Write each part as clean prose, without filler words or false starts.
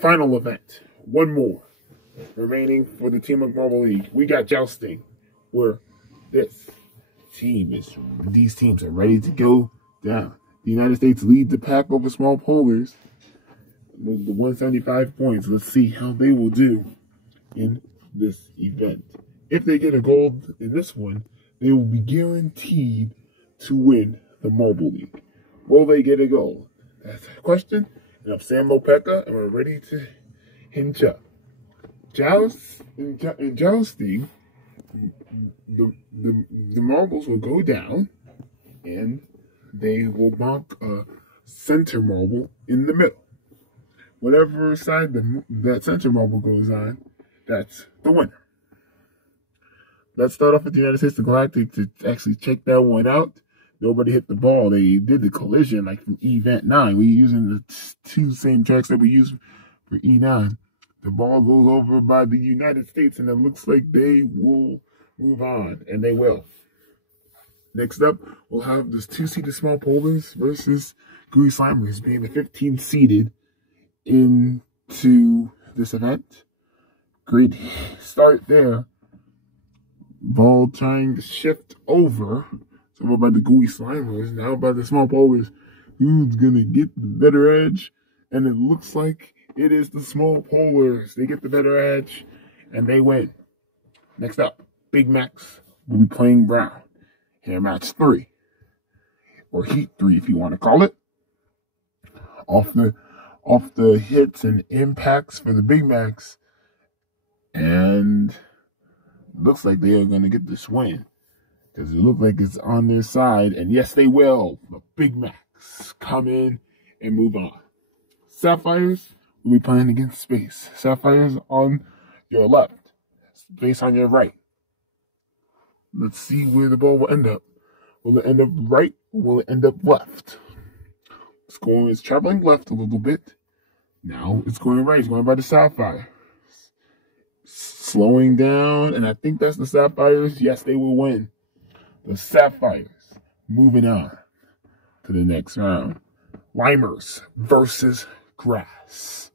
final event. One more remaining for the Team of Marble League. We got Jousting, where these teams are ready to go down. The United States lead the pack over small polars with the 175 points. Let's see how they will do in this event. If they get a gold in this one, they will be guaranteed to win the Marble League. Will they get a gold? That's the question. And I'm Sam Mopeka, and we're ready to hinge up. In jousting, the marbles will go down, and they will mark a center marble in the middle. Whatever side that center marble goes on, that's the winner. Let's start off with the United States and Galactic to actually check that one out. Nobody hit the ball. They did the collision like from Event 9. We're using the two same tracks that we used for E9. The ball goes over by the United States, and it looks like they will move on, and they will. Next up, we'll have this 2-seeded small polars versus Gooey Slimers, being the 15th seeded into this event. Great start there. Ball trying to shift over. It's over by the Gooey Slimers, now by the small polars. Who's going to get the better edge? And it looks like it is the small polars. They get the better edge, and they win. Next up, Big Macs will be playing Brown. Here, match 3. Or Heat 3, if you want to call it. Off the hits and impacts for the Big Macs. And looks like they are going to get this win, because it looks like it's on their side. And yes, they will. The Big Macs come in and move on. Sapphires will be playing against Space. Sapphires on your left, Space on your right. Let's see where the ball will end up. Will it end up right, or will it end up left? It's traveling left a little bit. Now it's going right. It's going by the Sapphire. Slowing down, and I think that's the Sapphires. Yes, they will win. The Sapphires moving on to the next round. Limers versus Grass.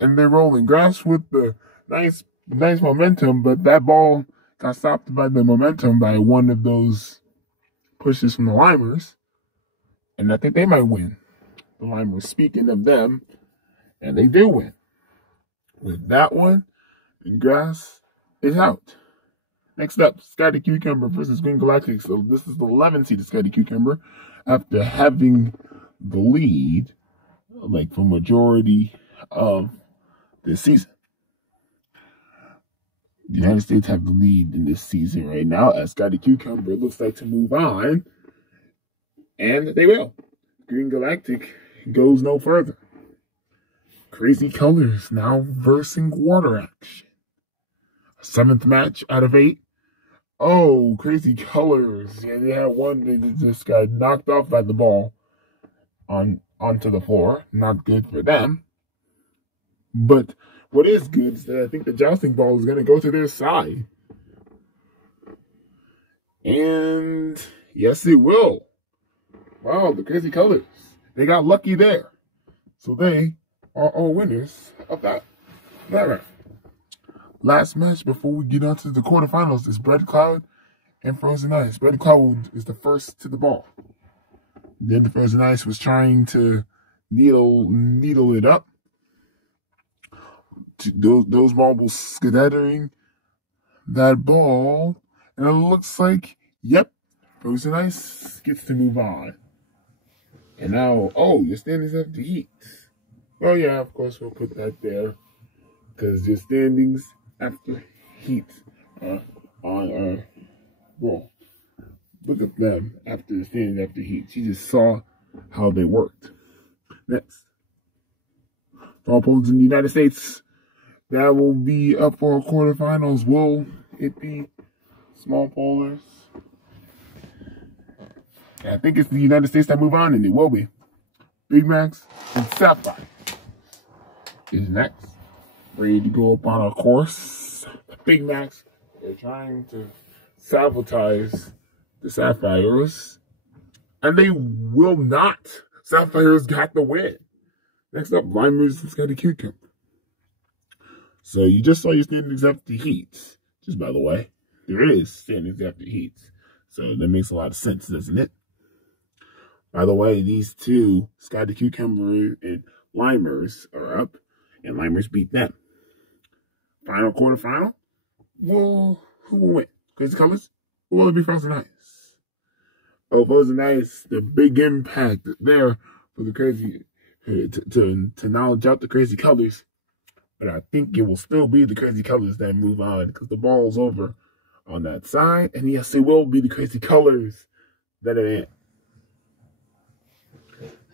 And they're rolling. Grass with the nice momentum, but that ball got stopped by the momentum by one of those pushes from the Limers. And I think they might win. The Limers, speaking of them, and they do win. With that one, and Grass is out. Next up, Scotty Cucumber versus Green Galactic. So this is the 11th seed of Scotty Cucumber after having the lead, like, for majority of this season. The United States have the lead in this season right now, as Scotty Cucumber looks like to move on. And they will. Green Galactic goes no further. Crazy Colors now versing Water Action. 7th match out of 8. Oh, Crazy Colors. Yeah, they had one that just got knocked off by the ball onto the floor. Not good for them. But what is good is that I think the jousting ball is going to go to their side. And yes, it will. Wow, the Crazy Colors. They got lucky there. So they are all winners of that round. Last match before we get on to the quarterfinals is Bread Cloud and Frozen Ice. Bread Cloud is the first to the ball. Then the Frozen Ice was trying to needle it up. Those marbles skedaddering that ball. And it looks like, yep, Frozen Ice gets to move on. And now, your standings after Heat. Oh yeah, of course we'll put that there, because your standings after Heat on our wall. Look at them after the standings after Heat. She just saw how they worked. Next, small polars in the United States. That will be up for quarterfinals. Will it be small polars? I think it's the United States that move on, and it will be. Big Macs and Sapphire is next. Ready to go up on our course. The Big Macs are trying to sabotage the Sapphires, and they will not. Sapphires got the win. Next up, Limers and Scotty Cucumber. So you just saw your standings after heats. Just by the way, there is standings after heats. So that makes a lot of sense, doesn't it? By the way, these two, Scotty Cucumber and Limers, are up, and Limers beat them. Final quarterfinal. Well, who will win? Crazy Colors? Or will it be Frozen Ice? Oh, Frozen Ice, the big impact there for the Crazy, to knowledge out the Crazy Colors. But I think it will still be the Crazy Colors that move on because the ball's over on that side. And yes, it will be the Crazy Colors that are in.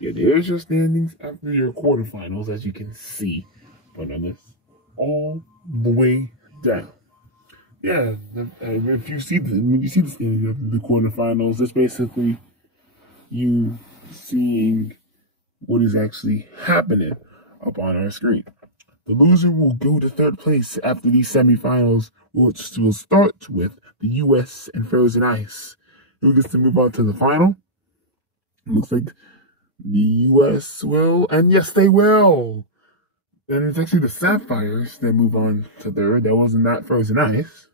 Yeah, there's your standings after your quarterfinals, as you can see. But on this, all the way down. Yeah, if you see the standings after the quarterfinals, it's basically you seeing what is actually happening up on our screen. The loser will go to third place after these semifinals, which will start with the U.S. and Frozen Ice. Who gets to move on to the final? Looks like the U.S. will, and yes, they will. And it's actually the Sapphires that move on to third. That wasn't that Frozen Ice.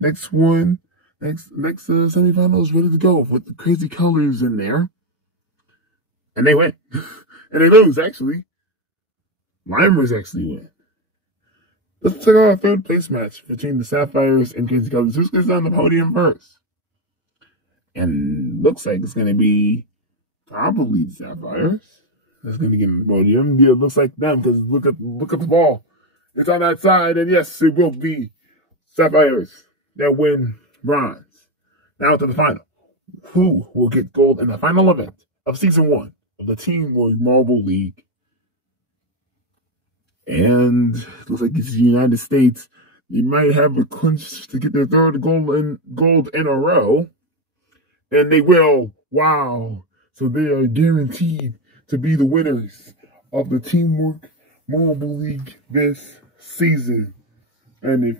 Next semifinal is ready to go with the Crazy Colors in there. And they win. And they lose, actually. Limers actually win. Let's check out our third place match between the Sapphires and Crazy Colors. Who gets on the podium first? And looks like it's going to be probably the Sapphires. That's going to get on the podium. Yeah, it looks like them because look at the ball. It's on that side, and yes, it will be Sapphires that win bronze. Now to the final. Who will get gold in the final event of Season 1 of the Teamwork Marble League? And it looks like it's the United States. They might have a clinch to get their third gold in a row. And they will. Wow. So they are guaranteed to be the winners of the Teamwork Marble League this season. And if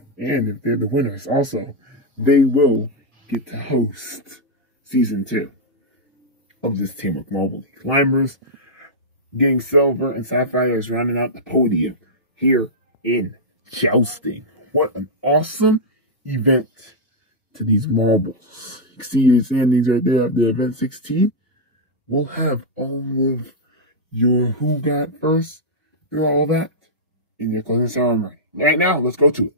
they're the winners also, they will get to host Season 2 of this Teamwork Marble League. Limers getting silver and Sapphires rounding out the podium here in Jousting. What an awesome event to these marbles. You can see the standings right there of the event 16. We'll have all of your who got first through all that in your closing ceremony. Right now, let's go to it.